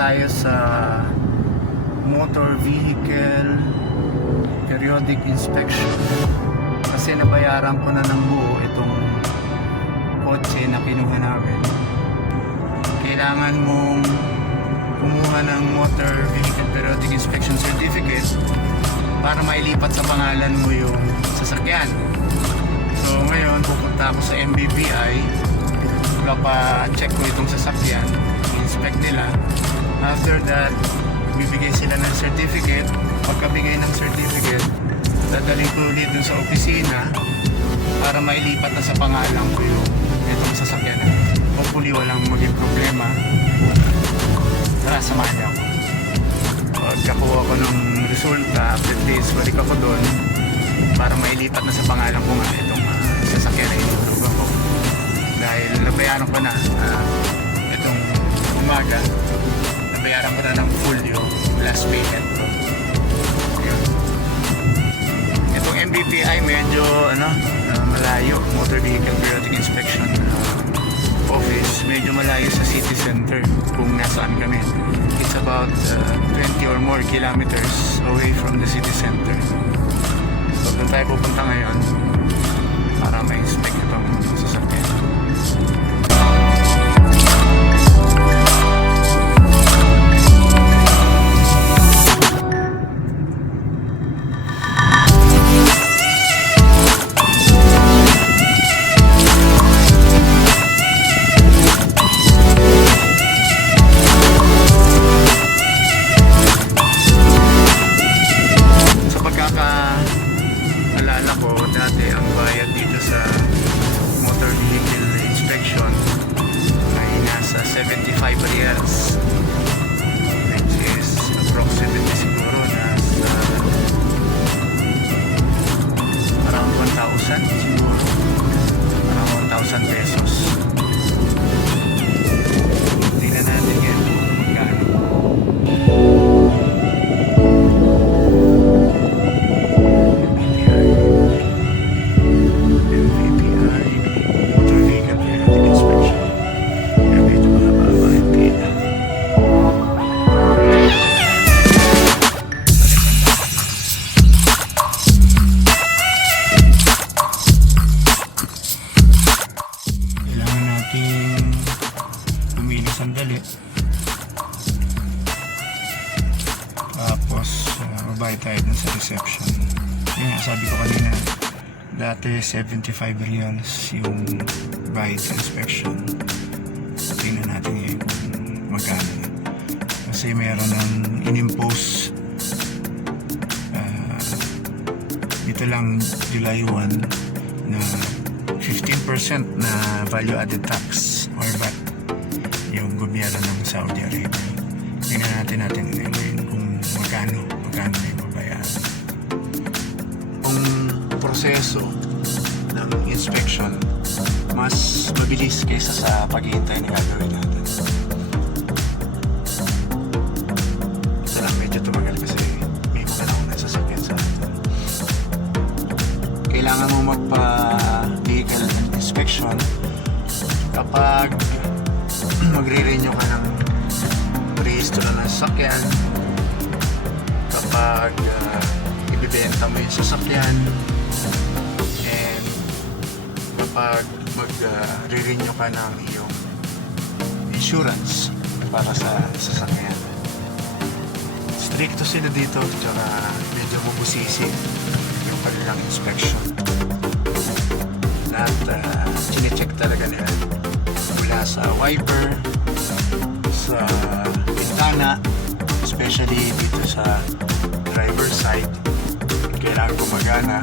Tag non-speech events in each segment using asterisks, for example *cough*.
tayo sa motor vehicle periodic inspection. Kasi nabayaran ko na ng buo itong kotse na kinuha namin. Kailangan mong kumuha ng motor vehicle periodic inspection certificate para mailipat sa pangalan mo yung sasakyan. So ngayon pupunta ako sa MBBI papa-check ko itong sasakyan. Inspect nila after that bibigay sila ng certificate. Pagkabigay ng certificate dadalhin ko ulit dun sa opisina para mailipat na sa pangalan ko yung itong sasakyan. Na hopefully walang maging problema. Tara samahan niyo ako. Pagkakuha ko ng resulta after this balik ako doon para mailipat na sa pangalan ko nga itong ah, sasakyan na inutugan ko. Dahil nabayaran ko na ah, itong umaga nabayaran ko na ng full yung last payment ko. Itong MBPI medyo ano ah, malayo. Motor vehicle periodic inspection ah, office. Medyo malayo sa city center kung nasaan kami. It's about ah, 20 or more kilometers away from the city center. So doon tayo pupunta ngayon para ma-inspect itong Yun nga, sabi ko kanina, dati 75 reals yung bayad inspection. Tingnan natin ngayon kung magkano. Kasi meron ng inimpose uh, dito lang July 1 na 15% na value added tax or VAT yung gobyerno ng Saudi Arabia. Tingnan natin natin ngayon kung magkano, proseso ng inspection mas mabilis kaysa sa paghihintay na gagawin natin. Sana medyo tumagal kasi may mga nauna sasakyan sa atin. Kailangan mo magpa vehicle inspection kapag *clears throat* magre-renew ka ng rehistro ng sasakyan kapag uh, ibibenta mo yung sasakyan kapag mag-renew ka ng iyong insurance para sa sasakyan. Stricto sila dito tsaka medyo mabusisi yung kanilang inspection. Lahat uh, chinecheck talaga nila mula sa wiper sa bintana especially dito sa driver side. Kailangan gumagana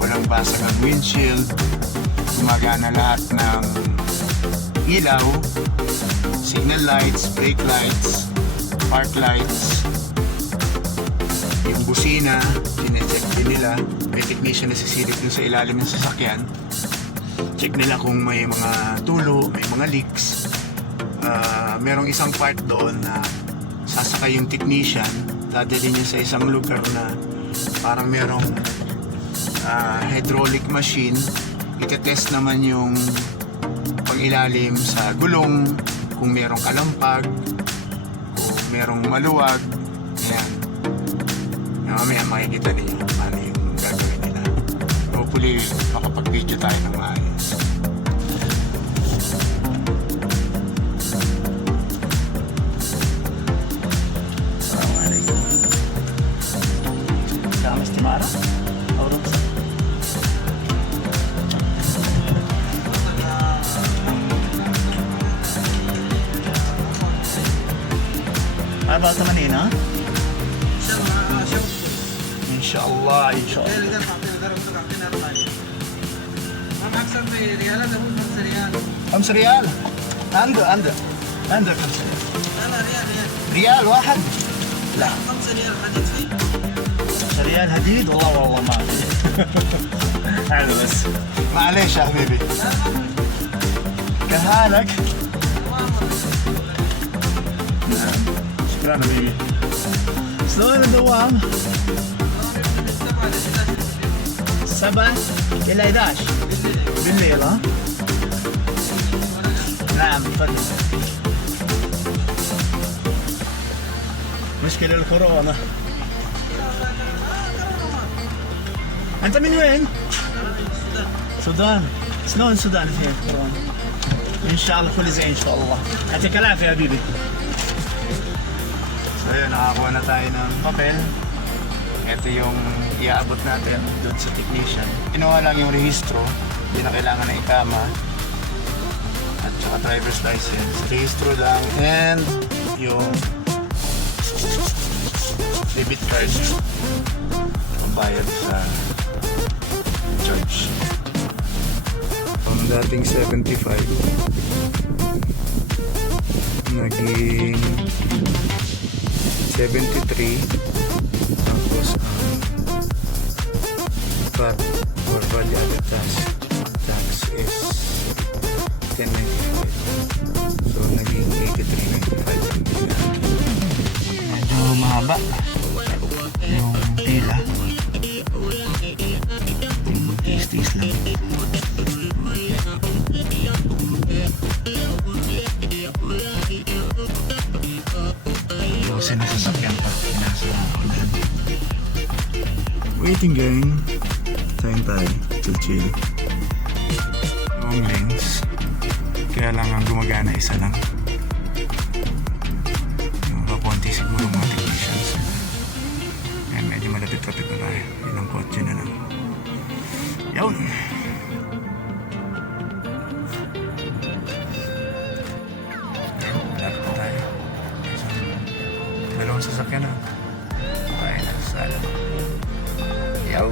walang basag ang windshield gumagana lahat ng ilaw signal lights, brake lights park lights yung busina chinecheck din nila. May technician na sisilip dun sa ilalim ng sasakyan. Check nila kung may mga tulo may mga leaks. Ah, merong isang part doon na sasakay yung technician. Dadalhin niya sa isang lugar na parang merong ah, hydraulic machine itetest naman yung pangilalim sa gulong kung merong kalampag kung merong maluwag. Yan. Mamaya makikita ninyo paano yung gagawin nila. Hopefully, makapag-video tayo ng maayos. عنده خمس ريال ريال واحد؟ لا. خمسة ريال حديد والله والله ما *laughs* هذا بس. معلش يا حبيبي. كهالك نعم شكرا حبيبي. شلون الدوام؟ 7 إلى 11 بالليل ها؟ نعم تفضل. مشكلة الكورونا أنت من وين؟ السودان شلون السودان فيها كورونا؟ ان شاء الله كل زين ان شاء الله يعطيك العافيه يا حبيبي So yun, nakakuha na tayo ng papel. Ito yung iaabot natin doon sa technician. Kinuha lang yung rehistro. Hindi na kailangan na ikama. At saka driver's license. Rehistro lang. And yung debit card. Ang bayad sa charge. Ang dating 75 naging 73 tapos ang VAT or value added tax. Tax is 1095 so naging 8395 medyo mahaba yung pila tiis-tiis lang. Ayusin na sasakyan pa. Nasa ulan. Waiting gang time tayo. Chill chill. Long lanes kaya lang ang gumagana isa lang malapit-lapit na tayo ilang kotse na lang yun malapit na tayo Isang dalawang sasakyan na kaya na sana Yaw.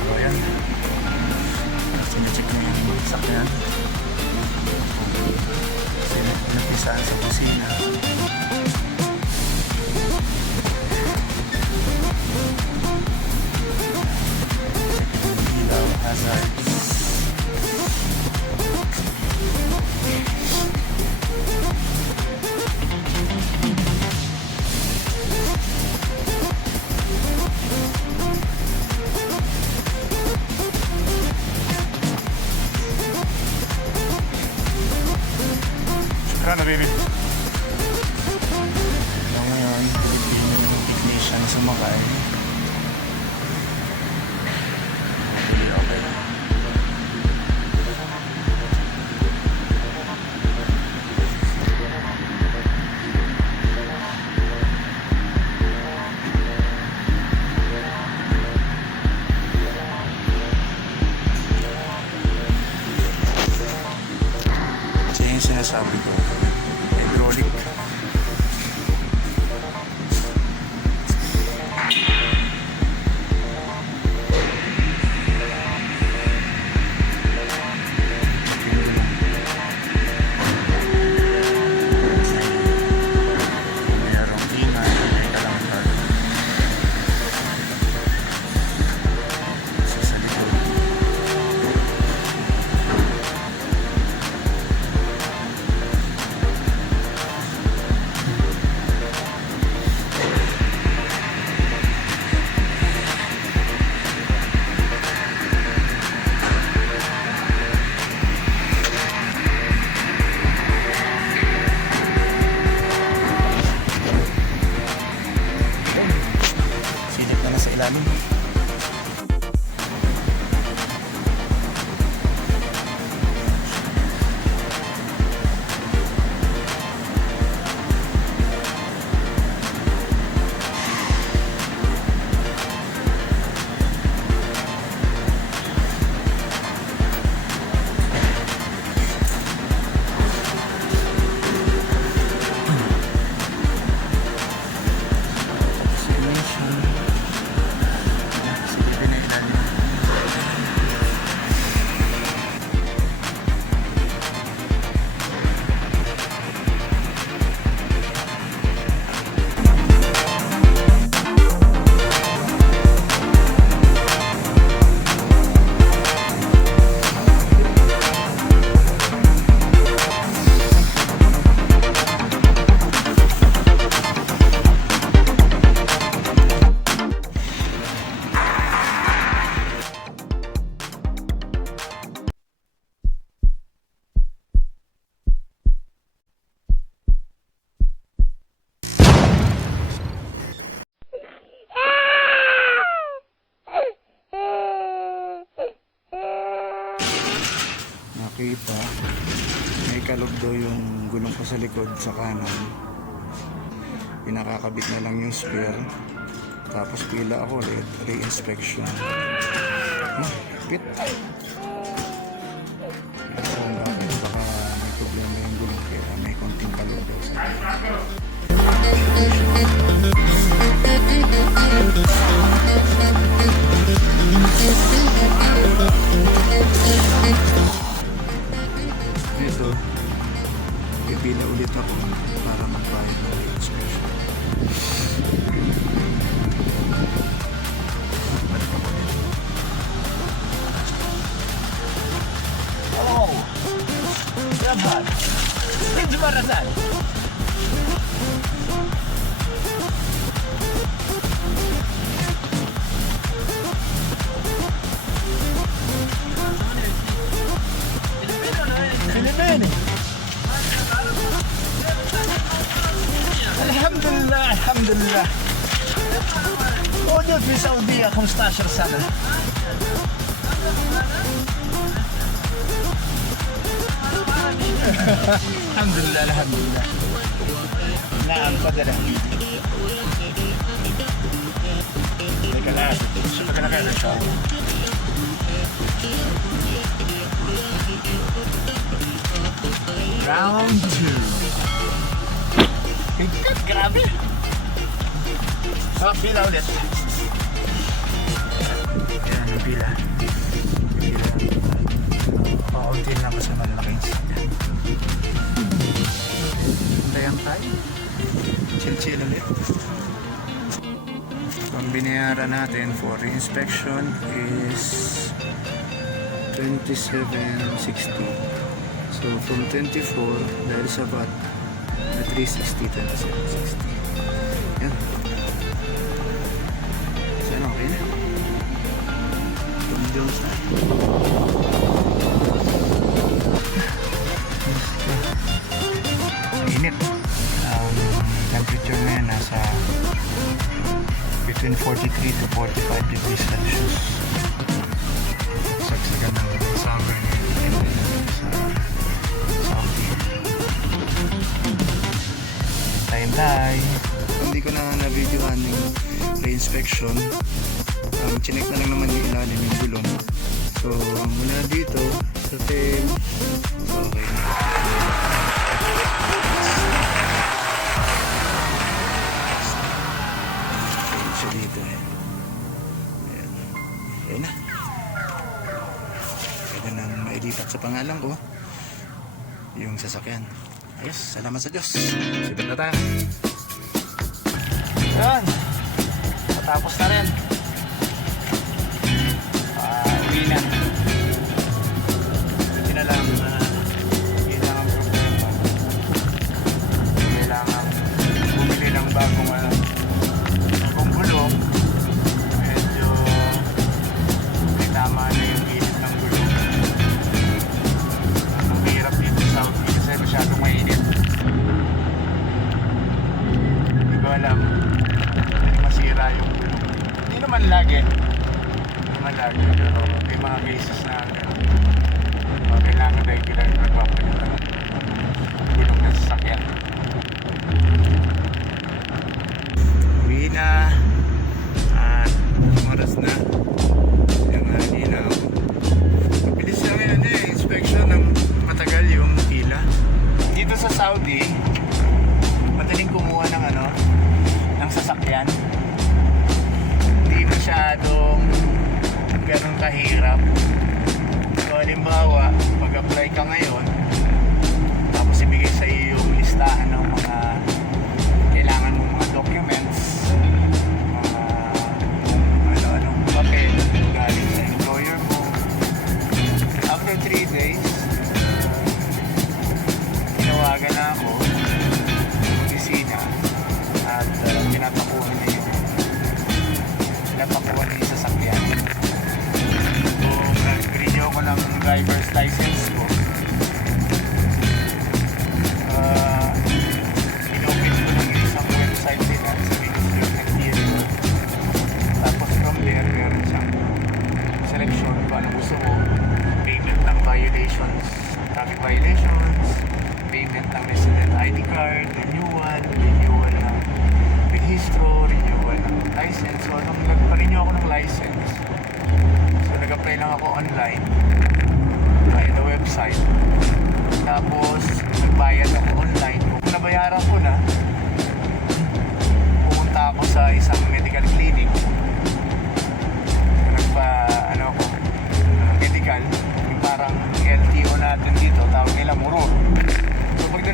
So, ayan. Sinacheck na yung sakyan. Sinapisan sa kusina. Technician sumakay. Daw yung gulong ko sa likod sa kanan. Pinakakabit na lang yung spare. Tapos pila ako ulit. Re-inspection. Ah. لله الحمد لله موجود في السعودية 15 سنة الحمد لله الحمد لله نعم قدره يعطيك العافية اشوفك على خير ان شاء الله Round two. Higkat, grabe. So, pila ulit. Yan, yung pila. Pila. Paunti lang ako sa malalaking sakyan. Tayan tayo. Chill-chill ulit. Ang binayaran natin for inspection is 2760. So from 24 dahil sa VAT na 360, 2760. Mula dito so okay na. siya. Ayan. Ayan na. Nang mailipat sa pangalan ko yung sasakyan. Ayos, salamat sa Diyos. Sibat na tayo. Yan. Matapos na rin. Ako opisina at uh, tinapakuhan na yung tinapakuhan na yung sasakyan. So, nag-renew ko ng driver's license ko. Uh, inopen ko ng isang website nila sa Ministry of Interior. Tapos from there, meron siyang selection kung gusto. Payment ng violations, traffic violations, ng resident ID card, renewal, renewal ng registro, renewal ng license. So, nung nagpa-renew ako ng license, so nag-apply lang ako online via the website. Tapos, nagbayad ako online. Kung nabayaran ko na, pumunta ako sa isang medical clinic. Nagpa, ano ako, medical. Yung parang LTO natin dito, tawag nila Muror.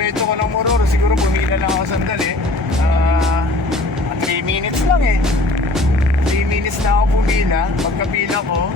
Diretso ko ng Muror, siguro pumila lang ako sandali. Ah, 3 minutes lang eh. 3 minutes na ako pumila. Pagkapila ko,